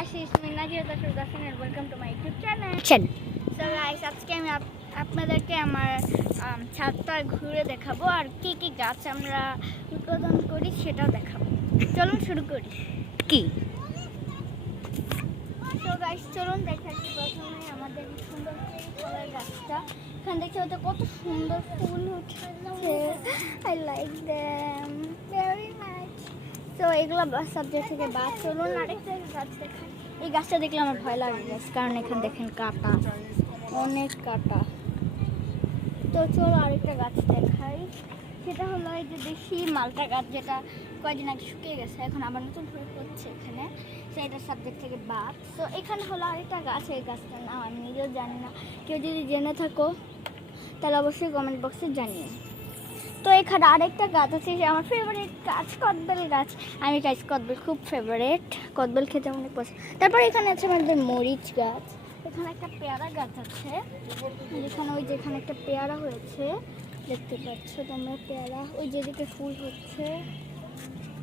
guys, it's me Najia Tasrudasan and welcome to my YouTube channel. So guys, আজকে আমি আপনাদেরকে আমার ছাদটা ঘুরে দেখাবো আর কি কি গাছ আমরা উৎপাদন করি সেটাও দেখাবো। চলুন শুরু করি। কি তো গাইস চলুন দেখাচ্ছি প্রথমে আমাদের সুন্দর ফলের গাছটা। এখানে দেখতে হয়তো কত সুন্দর ফুল উঠছে। I like them very much. তো এগুলো সাবজেক্ট থেকে বাদ। চলুন আরেকটা গাছ দেখাই। এই গাছটা দেখলে আমার ভয় লাগে কারণ এখানে দেখেন কাটা, অনেক কাটা। তো চলো আরেকটা গাছ দেখাই, সেটা হলো এই যে দেশি মালটা গাছ, যেটা কয়েকদিন আগে শুকিয়ে গেছে, এখন আবার নতুন ফুল হচ্ছে এখানে, সেইটা সাবজেক্ট থেকে বাদ। তো এখানে হলো আরেকটা গাছ, এই গাছটার নাম আমি নিজেও জানি না, কেউ যদি জেনে থাকো তাহলে অবশ্যই কমেন্ট বক্সে জানিয়ে। তো এখানে আরেকটা গাছ আছে, আমার ফেভারিট গাছ কদবেল গাছ। আমি গাছ কদবেল খুব ফেভারিট, কদবেল খেতে অনেক পছন্দ। তারপর এখানে আছে আমাদের মরিচ গাছ, এখানে একটা পেয়ারা গাছ আছে, যেখানে একটা পেয়ারা হয়েছে দেখতে পাচ্ছ তোমরা, পেয়ারা ওই যেদিকে ফুল হচ্ছে,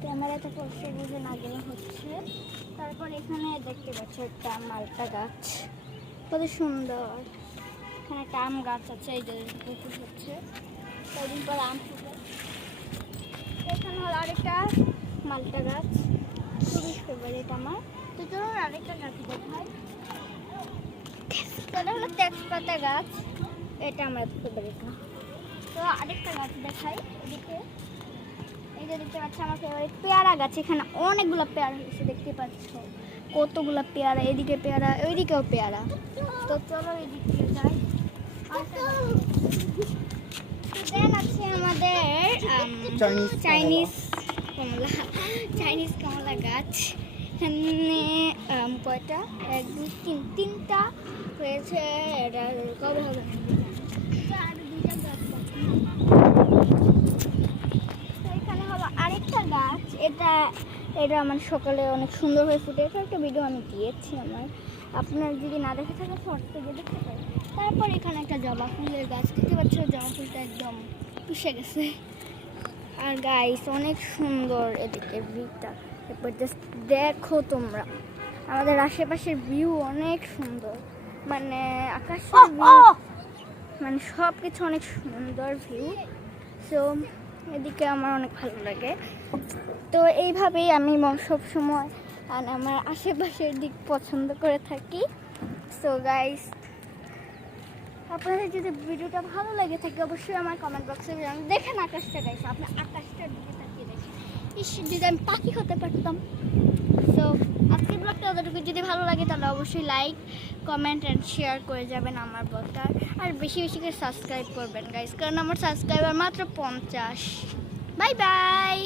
ক্যামেরাতে পড়ছে বুঝে না গেলে হচ্ছে। তারপর এখানে দেখতে পাচ্ছ একটা মালটা গাছ, কত সুন্দর। এখানে একটা আম গাছ আছে, এই যে ফুল হচ্ছে, কদিন পর আম ফুটে। এখানে হলো আরেকটা মালটা গাছ, খুবই ফেভারিট আমার। তো চলুন আরেকটা গাছ দেখাই, সেটা হলো তেজপাতা গাছ, এটা আমার ফেভারিট না। তো আরেকটা গাছ দেখাই, এদিকে এই যে দেখতে পাচ্ছি আমার ফেভারিট পেয়ারা গাছ। এখানে অনেকগুলো পেয়ারা হয়েছে দেখতে পাচ্ছ, কতগুলো পেয়ারা, এদিকে পেয়ারা ওইদিকেও পেয়ারা। তো চলো এদিক দিয়ে যাই। দেন আছে আমাদের চাইনিজ কমলা গাছ। এখানে কয়টা, 1 2 3 তিনটা হয়েছে, এটা কবে হবে আর দুইটা গাছ বাকি। তো এখানে হলো আরেকটা গাছ, এটা আমার সকালে অনেক সুন্দর হয়ে ফুটে, এটা একটা ভিডিও আমি দিয়েছি আমার, আপনার যদি না দেখে থাকে শর্টস থেকে দেখতে পারেন। তারপর এখানে একটা জবা ফুলের গাছ দেখতে পাচ্ছ, জবা ফুলটা একদম পুষে গেছে। আর গাইস অনেক সুন্দর এদিকে ভিউটা, এরপর জাস্ট দেখো তোমরা, আমাদের আশেপাশের ভিউ অনেক সুন্দর, মানে আকাশের ভিউ, মানে সব কিছু অনেক সুন্দর ভিউ। সো এদিকে আমার অনেক ভালো লাগে। তো এইভাবেই আমি সব সময় আমার আশেপাশের দিক পছন্দ করে থাকি। সো গাইস আপনাদের যদি ভিডিওটা ভালো লাগে থাকে অবশ্যই আমার কমেন্ট বক্সে জানান। দেখেন আকাশটা গাইস, আপনি আকাশটার দিকে তাকিয়ে দেখেন, ইস যদি আমি পাখি হতে পারতাম। সো আজকের ব্লগটা যতটুকু যদি ভালো লাগে তাহলে অবশ্যই লাইক কমেন্ট অ্যান্ড শেয়ার করে যাবেন আমার ব্লগটা, আর বেশি বেশি করে সাবস্ক্রাইব করবেন গাইস, কারণ আমার সাবস্ক্রাইবার মাত্র 50। Bye bye.